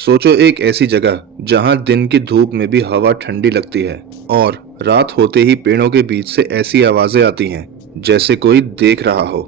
सोचो एक ऐसी जगह जहां दिन की धूप में भी हवा ठंडी लगती है और रात होते ही पेड़ों के बीच से ऐसी आवाजें आती हैं जैसे कोई देख रहा हो।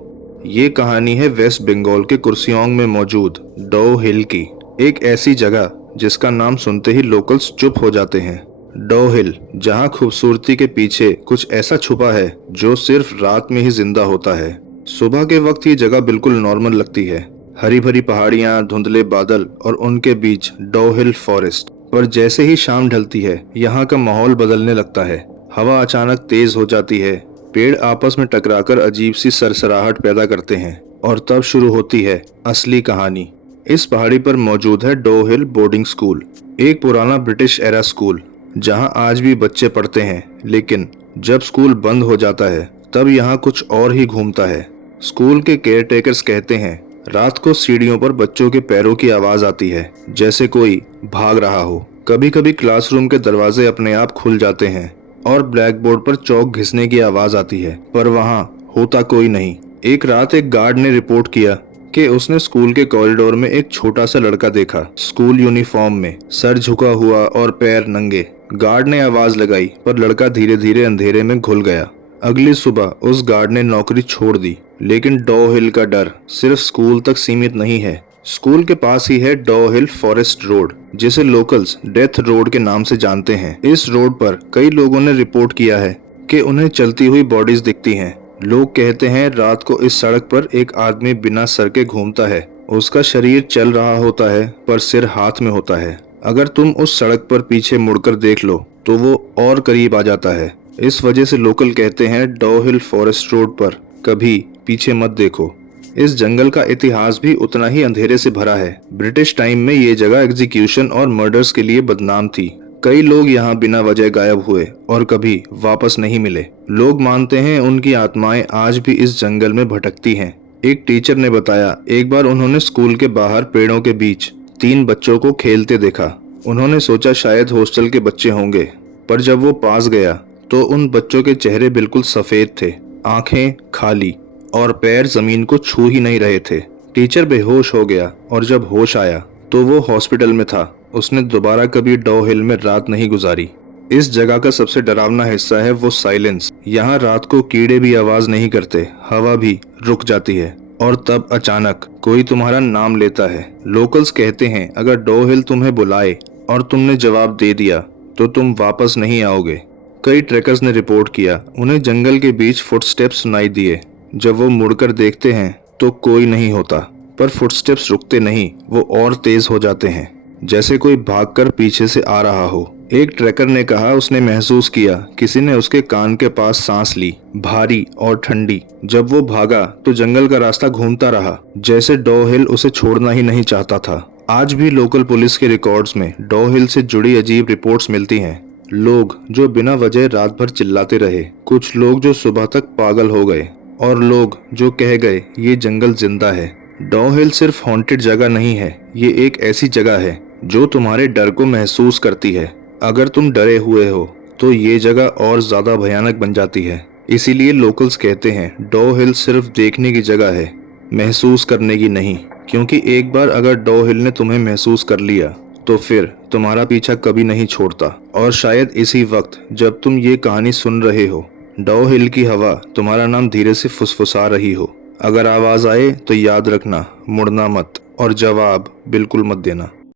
ये कहानी है वेस्ट बंगाल के कुर्सियोंग में मौजूद डो हिल की। एक ऐसी जगह जिसका नाम सुनते ही लोकल्स चुप हो जाते हैं। डो हिल, जहां खूबसूरती के पीछे कुछ ऐसा छुपा है जो सिर्फ रात में ही जिंदा होता है। सुबह के वक्त ये जगह बिल्कुल नॉर्मल लगती है, हरी भरी पहाड़ियां, धुंधले बादल और उनके बीच डो हिल फॉरेस्ट। पर जैसे ही शाम ढलती है यहाँ का माहौल बदलने लगता है। हवा अचानक तेज हो जाती है, पेड़ आपस में टकराकर अजीब सी सरसराहट पैदा करते हैं और तब शुरू होती है असली कहानी। इस पहाड़ी पर मौजूद है डो हिल बोर्डिंग स्कूल, एक पुराना ब्रिटिश एरा स्कूल जहां आज भी बच्चे पढ़ते हैं। लेकिन जब स्कूल बंद हो जाता है तब यहाँ कुछ और ही घूमता है। स्कूल के केयर टेकर्स कहते हैं रात को सीढ़ियों पर बच्चों के पैरों की आवाज आती है जैसे कोई भाग रहा हो। कभी कभी क्लासरूम के दरवाजे अपने आप खुल जाते हैं और ब्लैक बोर्ड पर चौक घिसने की आवाज आती है, पर वहाँ होता कोई नहीं। एक रात एक गार्ड ने रिपोर्ट किया कि उसने स्कूल के कॉरिडोर में एक छोटा सा लड़का देखा, स्कूल यूनिफॉर्म में, सर झुका हुआ और पैर नंगे। गार्ड ने आवाज लगाई पर लड़का धीरे धीरे अंधेरे में घुल गया। अगली सुबह उस गार्ड ने नौकरी छोड़ दी। लेकिन डो हिल का डर सिर्फ स्कूल तक सीमित नहीं है। स्कूल के पास ही है डो हिल फॉरेस्ट रोड, जिसे लोकल्स डेथ रोड के नाम से जानते हैं। इस रोड पर कई लोगों ने रिपोर्ट किया है कि उन्हें चलती हुई बॉडीज दिखती हैं। लोग कहते हैं रात को इस सड़क पर एक आदमी बिना सर के घूमता है। उसका शरीर चल रहा होता है पर सिर हाथ में होता है। अगर तुम उस सड़क पर पीछे मुड़कर देख लो तो वो और करीब आ जाता है। इस वजह से लोकल कहते हैं डो हिल फॉरेस्ट रोड पर कभी पीछे मत देखो। इस जंगल का इतिहास भी उतना ही अंधेरे से भरा है। ब्रिटिश टाइम में ये जगह एग्जीक्यूशन और मर्डर्स के लिए बदनाम थी। कई लोग यहाँ बिना वजह गायब हुए और कभी वापस नहीं मिले। लोग मानते हैं उनकी आत्माएं आज भी इस जंगल में भटकती हैं। एक टीचर ने बताया एक बार उन्होंने स्कूल के बाहर पेड़ों के बीच 3 बच्चों को खेलते देखा। उन्होंने सोचा शायद हॉस्टल के बच्चे होंगे, पर जब वो पास गया तो उन बच्चों के चेहरे बिल्कुल सफेद थे, आंखें खाली और पैर जमीन को छू ही नहीं रहे थे। टीचर बेहोश हो गया और जब होश आया तो वो हॉस्पिटल में था। उसने दोबारा कभी डो हिल में रात नहीं गुजारी। इस जगह का सबसे डरावना हिस्सा है वो साइलेंस। यहाँ रात को कीड़े भी आवाज नहीं करते, हवा भी रुक जाती है और तब अचानक कोई तुम्हारा नाम लेता है। लोकल्स कहते हैं अगर डो हिल तुम्हें बुलाए और तुमने जवाब दे दिया तो तुम वापस नहीं आओगे। कई ट्रैकर्स ने रिपोर्ट किया उन्हें जंगल के बीच फुटस्टेप्स सुनाई दिए। जब वो मुड़कर देखते हैं तो कोई नहीं होता, पर फुटस्टेप्स रुकते नहीं, वो और तेज हो जाते हैं जैसे कोई भागकर पीछे से आ रहा हो। एक ट्रैकर ने कहा उसने महसूस किया किसी ने उसके कान के पास सांस ली, भारी और ठंडी। जब वो भागा तो जंगल का रास्ता घूमता रहा, जैसे डो हिल उसे छोड़ना ही नहीं चाहता था। आज भी लोकल पुलिस के रिकॉर्ड्स में डो हिल से जुड़ी अजीब रिपोर्ट्स मिलती हैं। लोग जो बिना वजह रात भर चिल्लाते रहे, कुछ लोग जो सुबह तक पागल हो गए और लोग जो कह गए ये जंगल जिंदा है। डो हिल सिर्फ हॉन्टेड जगह नहीं है, ये एक ऐसी जगह है जो तुम्हारे डर को महसूस करती है। अगर तुम डरे हुए हो तो ये जगह और ज्यादा भयानक बन जाती है। इसीलिए लोकल्स कहते हैं डो हिल सिर्फ देखने की जगह है, महसूस करने की नहीं। क्योंकि एक बार अगर डो हिल ने तुम्हें महसूस कर लिया तो फिर तुम्हारा पीछा कभी नहीं छोड़ता। और शायद इसी वक्त जब तुम ये कहानी सुन रहे हो, डो हिल की हवा तुम्हारा नाम धीरे से फुसफुसा रही हो। अगर आवाज आए तो याद रखना, मुड़ना मत और जवाब बिल्कुल मत देना।